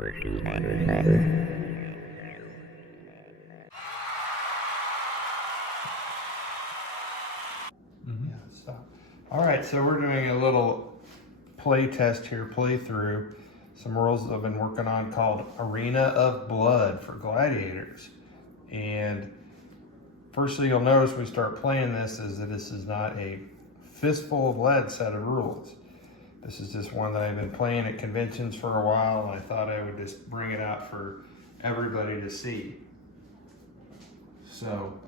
Yeah, stop. All right, so we're doing a little play test here, playthrough. Some rules I've been working on called Arena of Blood for gladiators. And first thing you'll notice when we start playing this is that this is not a fistful of lead set of rules. This is just one that I've been playing at conventions for a while, and I thought I would just bring it out for everybody to see. So,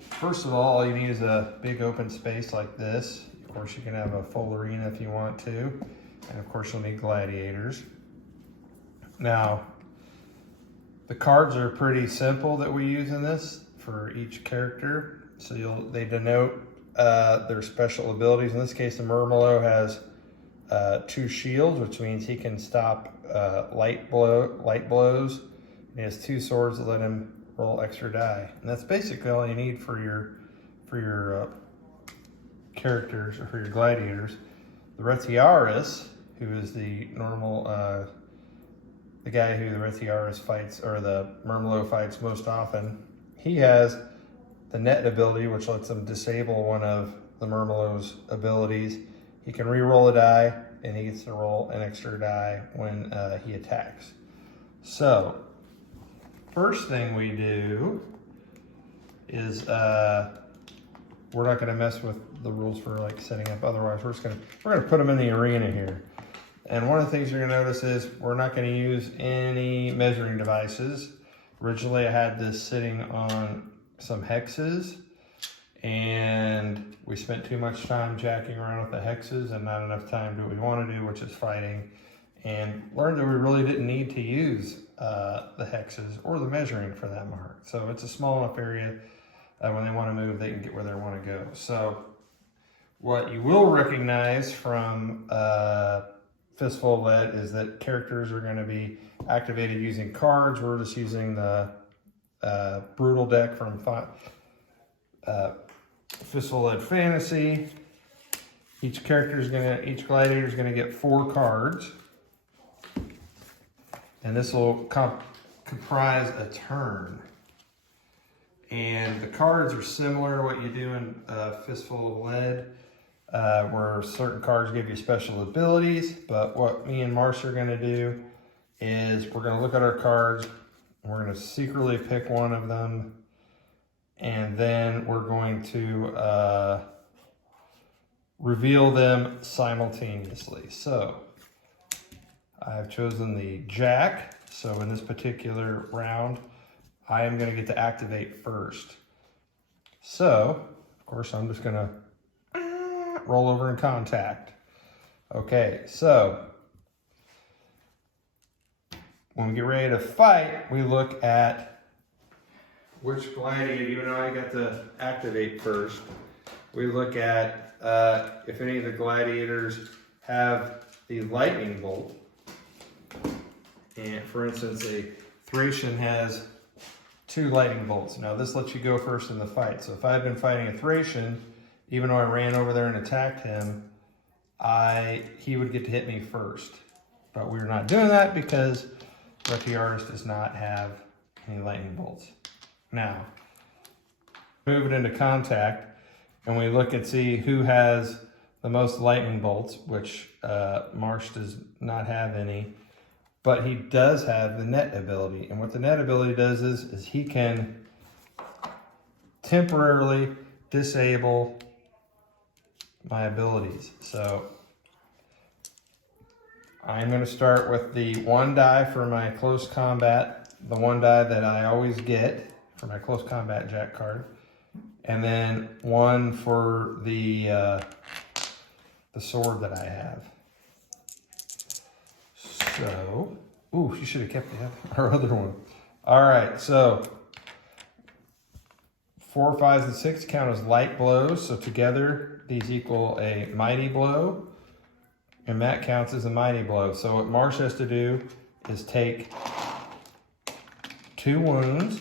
first of all you need is a big open space like this. Of course, you can have a full arena if you want to. And of course, you'll need gladiators. Now, the cards are pretty simple that we use in this for each character. So they denote their special abilities. In this case, the Murmelo has 2 shields, which means he can stop light blows. And he has 2 swords that let him roll extra die. And that's basically all you need for your characters, or for your gladiators. The Retiaris, who is the normal, the guy who the Retiaris fights, or the Murmelo fights most often, he has the net ability, which lets him disable one of the Murmelo's abilities. He can re-roll a die, and he gets to roll an extra die when he attacks. So, first thing we do is we're not going to mess with the rules for like setting up. Otherwise, we're gonna put them in the arena here. And one of the things you're gonna notice is we're not going to use any measuring devices. Originally, I had this sitting on some hexes, and we spent too much time jacking around with the hexes and not enough time to what we want to do, which is fighting, and learned that we really didn't need to use the hexes or the measuring for that matter. So it's a small enough area. When they want to move, they can get where they want to go. So what you will recognize from Fistful of Lead is that characters are going to be activated using cards. We're just using the Brutal deck from Fistful of Lead Fantasy. Each gladiator is going to get 4 cards. And this will comprise a turn. And the cards are similar to what you do in Fistful of Lead, where certain cards give you special abilities. But what me and Marcia are going to do is we're going to look at our cards, and we're going to secretly pick one of them, and then we're going to reveal them simultaneously. So I've chosen the Jack. So in this particular round, I am going to get to activate first. So, of course, I'm just going to roll over and contact. Okay, so when we get ready to fight, we look at which gladiator, even though I got to activate first, we look at if any of the gladiators have the lightning bolt. And for instance, a Thracian has 2 lightning bolts. Now this lets you go first in the fight. So if I had been fighting a Thracian, even though I ran over there and attacked him, he would get to hit me first. But we're not doing that because Retiaris does not have any lightning bolts. Now, move it into contact, and we look and see who has the most lightning bolts, which Marsh does not have any. But he does have the net ability. And what the net ability does is he can temporarily disable my abilities. So I'm going to start with the 1 die for my close combat, the 1 die that I always get for my close combat Jack card, and then 1 for the sword that I have. So, ooh, you should have kept our other one. All right, so 4, 5, and 6 count as light blows. So together, these equal a mighty blow. And that counts as a mighty blow. So what Marsh has to do is take 2 wounds.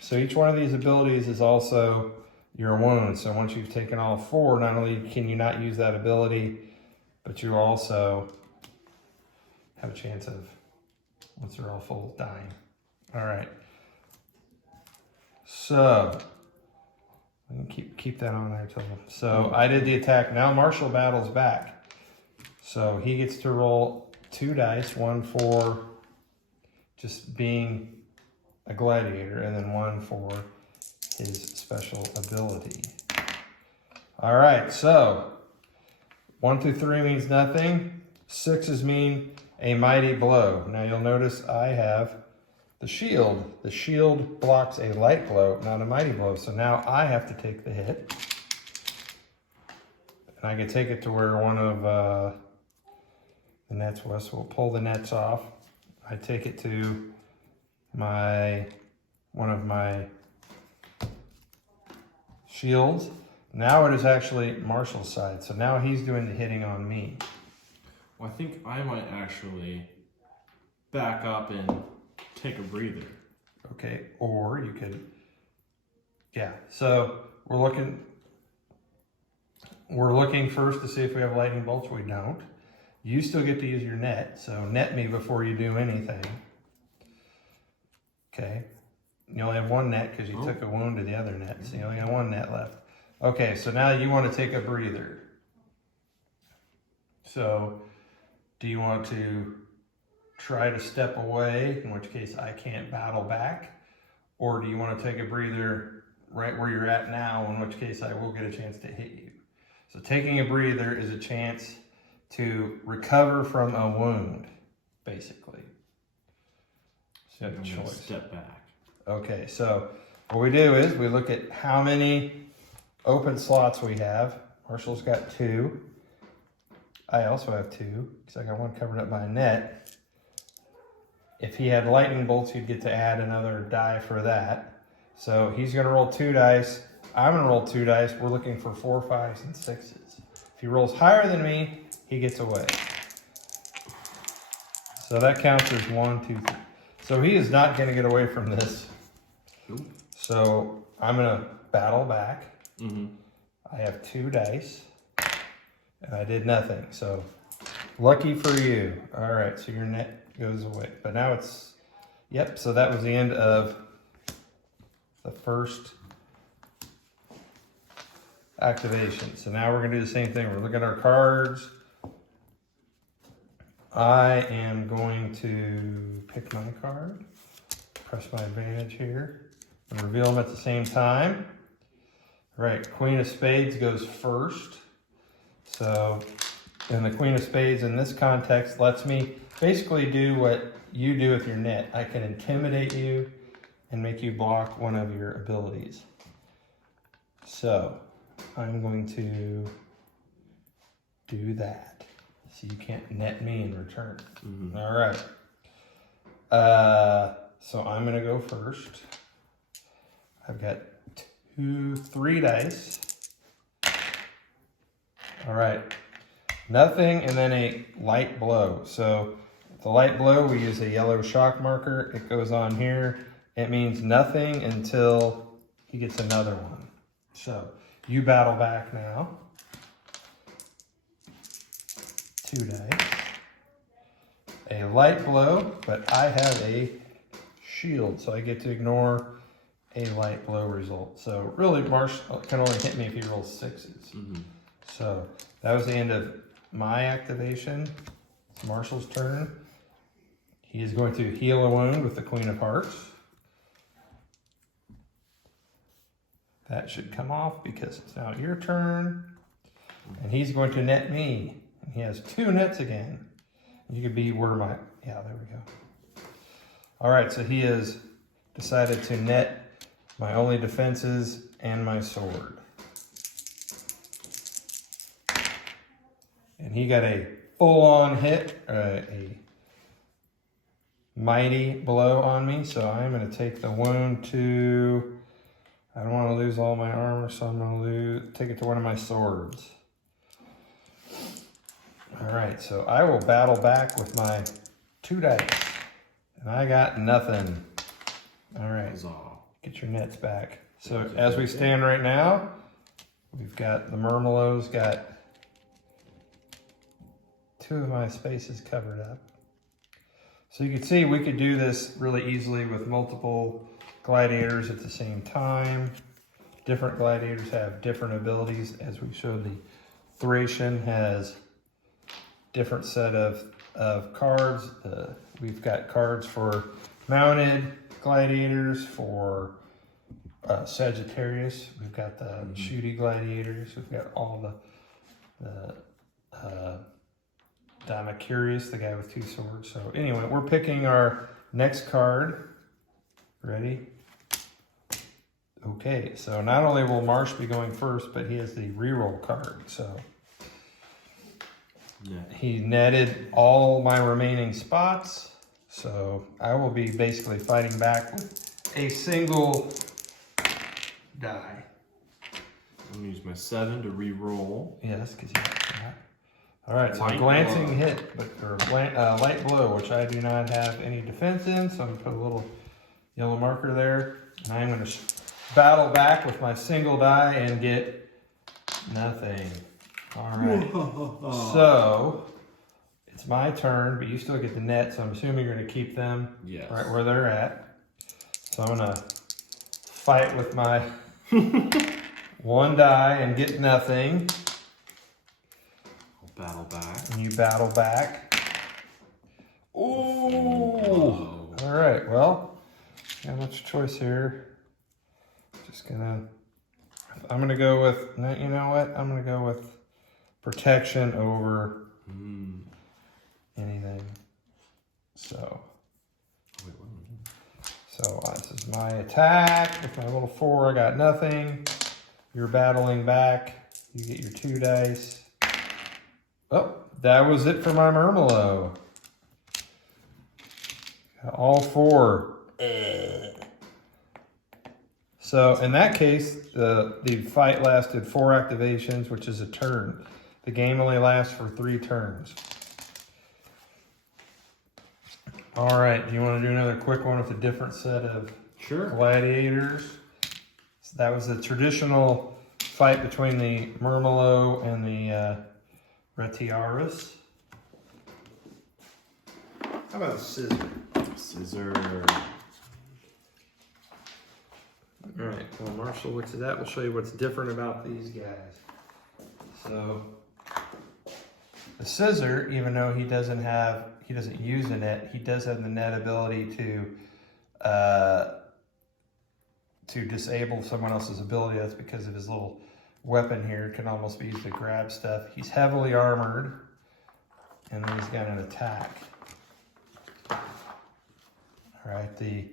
So each one of these abilities is also your wound. So once you've taken all 4, not only can you not use that ability, but you also have a chance of once they're all full of dying. All right. So we can keep that on there till. So I did the attack. Now Marshall battles back. So he gets to roll 2 dice, one for just being a gladiator, and then one for his special ability. All right, so 1 through 3 means nothing. 6s mean a mighty blow. Now you'll notice I have the shield. The shield blocks a light blow, not a mighty blow. So now I have to take the hit. And I can take it to where one of the nets was. So we'll pull the nets off. I take it to one of my shields. Now it is actually Marshall's side. So now he's doing the hitting on me. Well, I think I might actually back up and take a breather. Okay, or you could, yeah. So we're looking first to see if we have lightning bolts. We don't. You still get to use your net, so net me before you do anything. Okay, you only have 1 net because you took a wound to the other net, so you only got 1 net left. Okay, so now you want to take a breather. So do you want to try to step away, in which case I can't battle back? Or do you want to take a breather right where you're at now, in which case I will get a chance to hit you? So taking a breather is a chance to recover from a wound, basically. So you have a choice. Step back. Okay, so what we do is we look at how many open slots we have. Marshall's got 2. I also have 2, because I got 1 covered up by a net. If he had lightning bolts, he'd get to add another die for that. So he's going to roll 2 dice. I'm going to roll 2 dice. We're looking for 4, 5s, and 6s. If he rolls higher than me, he gets away. So that counts as 1, 2, 3. So he is not going to get away from this. Nope. So I'm going to battle back. Mm-hmm. I have 2 dice. And I did nothing. So lucky for you. All right, so your net goes away. But now it's, yep, so that was the end of the first activation. So now we're going to do the same thing. We're looking at our cards. I am going to pick my card, press my advantage here, and reveal them at the same time. All right, Queen of Spades goes first. So, and the Queen of Spades in this context lets me basically do what you do with your net. I can intimidate you and make you block one of your abilities. So, I'm going to do that. So you can't net me in return. Mm-hmm. All right. So I'm going to go first. I've got 3 dice. All right. Nothing, and then a light blow. So the light blow, we use a yellow shock marker. It goes on here. It means nothing until he gets another one. So you battle back now. 2 dice. A light blow, but I have a shield, so I get to ignore a light blow result. So really, Marshall can only hit me if he rolls 6s. Mm-hmm. So that was the end of my activation. It's Marshall's turn. He is going to heal a wound with the Queen of Hearts. That should come off because it's now your turn. And he's going to net me. And he has 2 nets again. You could be where my, yeah, there we go. All right, so he has decided to net my only defenses and my sword. And he got a full-on hit, a mighty blow on me. So I'm going to take the wound to, I don't want to lose all my armor, so I'm going to take it to one of my swords. All right, so I will battle back with my 2 dice. And I got nothing. All right, get your nets back. So as we stand right now, we've got the Murmelows got 2 of my spaces covered up. So you can see we could do this really easily with multiple gladiators at the same time. Different gladiators have different abilities. As we showed, the Thracian has different set of cards. We've got cards for mounted gladiators, for Sagittarius. We've got the shooty gladiators. We've got all the Dimacurius, the guy with 2 swords. So anyway, we're picking our next card. Ready? Okay, so not only will Marsh be going first, but he has the reroll card. So he netted all my remaining spots. So I will be basically fighting back with a single die. I'm gonna use my 7 to re-roll. Yes, because you have that. All right, so Light glancing blow. hit, or light blow, which I do not have any defense in, so I'm gonna put a little yellow marker there, and I'm gonna battle back with my single die and get nothing. All right, so it's my turn, but you still get the net, so I'm assuming you're gonna keep them Yes. right where they're at. So I'm gonna fight with my 1 die and get nothing. I'll battle back. And you battle back. Ooh! Whoa. All right, well, not much choice here. I'm gonna go with, you know what? I'm gonna go with protection over anything. So, this is my attack with my little 4. I got nothing. You're battling back. You get your 2 dice. Oh, that was it for my Murmelo. All 4. So in that case, the fight lasted 4 activations, which is a turn. The game only lasts for 3 turns. All right, do you want to do another quick one with a different set of gladiators? So that was the traditional fight between the Murmelo and the Retiaris. How about a scissor? Scissor. All right, well, Marshall looks at that. We'll show you what's different about these guys. So the scissor, even though he doesn't use a net, he does have the net ability to disable someone else's ability. That's because of his little weapon here. It can almost be used to grab stuff. He's heavily armored, and then he's got an attack. All right, the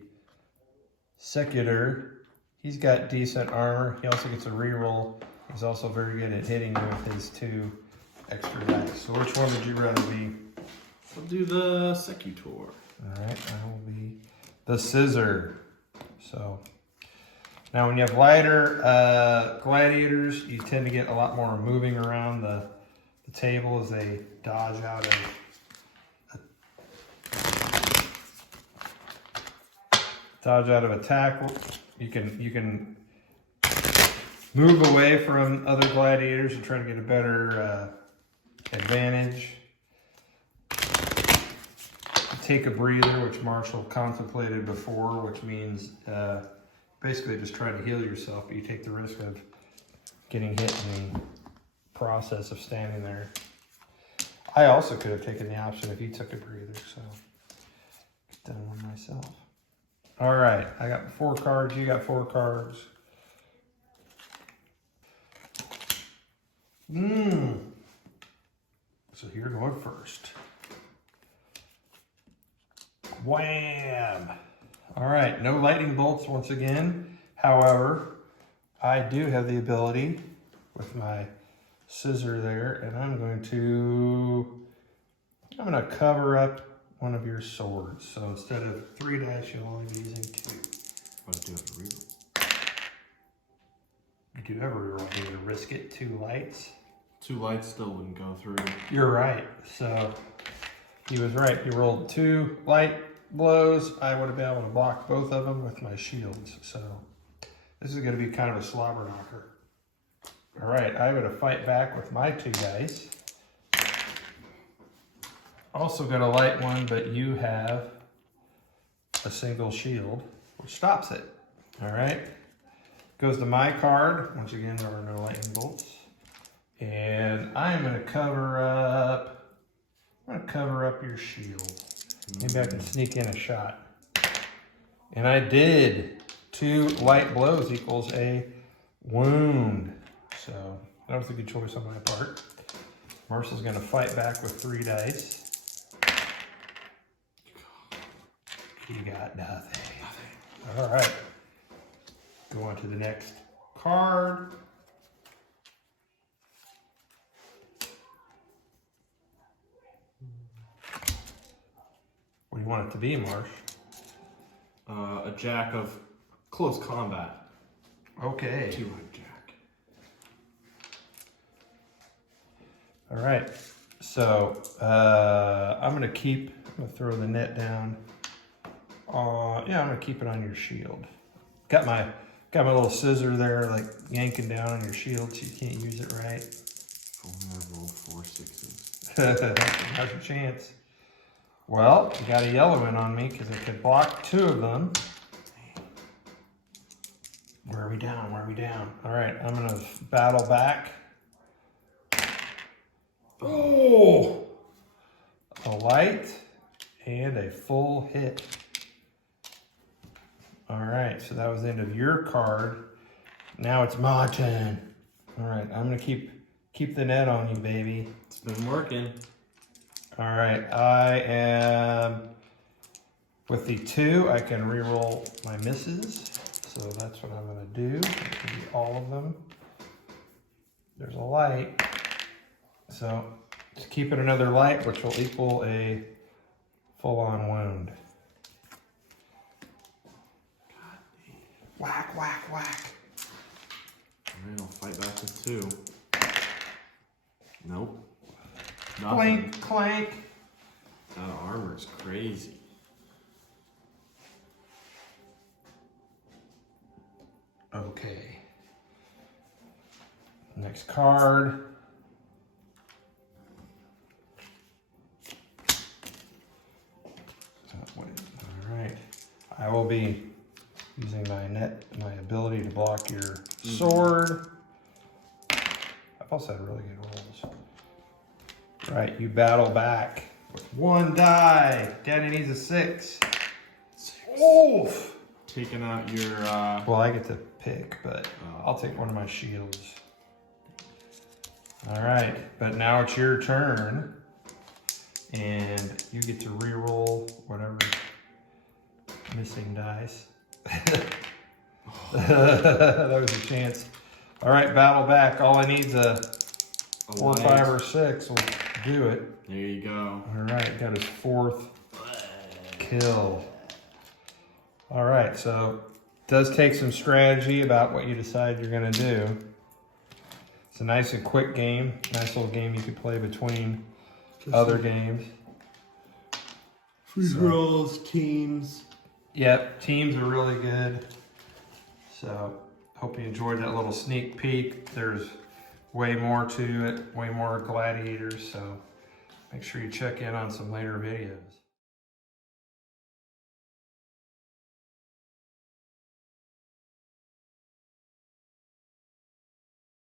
Secutor, he's got decent armor. He also gets a reroll. He's also very good at hitting you with his 2 extra dice. So which one would you rather be? I'll do the Secutor. All right, I will be the scissor. So now when you have lighter gladiators, you tend to get a lot more moving around the table as they dodge out of attack. You can move away from other gladiators and try to get a better advantage. Take a breather, which Marshall contemplated before, which means basically just try to heal yourself, but you take the risk of getting hit in the process of standing there. I also could have taken the option if you took a breather, so get done one myself. All right, I got 4 cards, you got 4 cards. So you're going first. Wham! All right, no lightning bolts once again. However, I do have the ability with my scissor there, and I'm going to cover up one of your swords. So instead of 3 dice, you'll only be using 2. What do I do have to reroll? You do have a reroll. You to risk it 2 lights. 2 lights still wouldn't go through. You're right. So he was right. He rolled 2 light blows. I would have been able to block both of them with my shields. So this is going to be kind of a slobber knocker. All right, I'm going to fight back with my 2 dice. also got a light one, but you have a single shield, which stops it. All right. Goes to my card. Once again, there are no lightning bolts. And I'm going to cover up. I'm going to cover up your shield. Maybe I can sneak in a shot. And I did. 2 light blows equals a wound. So that was a good choice on my part. Marcel's going to fight back with 3 dice. You got nothing. All right. Go on to the next card. What do you want it to be, Marsh? A jack of close combat. Okay. 2-red jack. All right. So I'm gonna throw the net down. Yeah, I'm gonna keep it on your shield. Got my little scissor there, like yanking down on your shield, so you can't use it right. If only I rolled 4 6s. How's your chance? Well, you got a yellow one on me because I could block 2 of them. Where are we down? Where are we down? All right, I'm gonna battle back. Oh! A light and a full hit. All right, so that was the end of your card. Now it's my turn. All right, I'm gonna keep the net on you, baby. It's been working. All right, I am with the 2. I can reroll my misses, so that's what I'm gonna do. All of them. There's a light, so just keep it another light, which will equal a full-on wound. Whack, whack, whack. Alright, I'll fight back with 2. Nope. Nothing. Clank, clank. That armor is crazy. Okay. Next card. All right. I will be using my ability to block your sword. I've also had really good rolls. Right, you battle back with 1 die. Daddy needs a 6. 6. Oof! Taking out your Well, I get to pick, but I'll take one of my shields. All right, but now it's your turn, and you get to re-roll whatever missing dice. That was a chance. All right, battle back. All I need is a 4, 5, or 6 will do it. There you go. All right, got his 4th kill. All right, so it does take some strategy about what you decide you're gonna do. It's a nice and quick game. Nice little game you could play between other games. Free rolls, teams. Yep, teams are really good. So hope you enjoyed that little sneak peek. There's way more to it, way more gladiators. So make sure you check in on some later videos.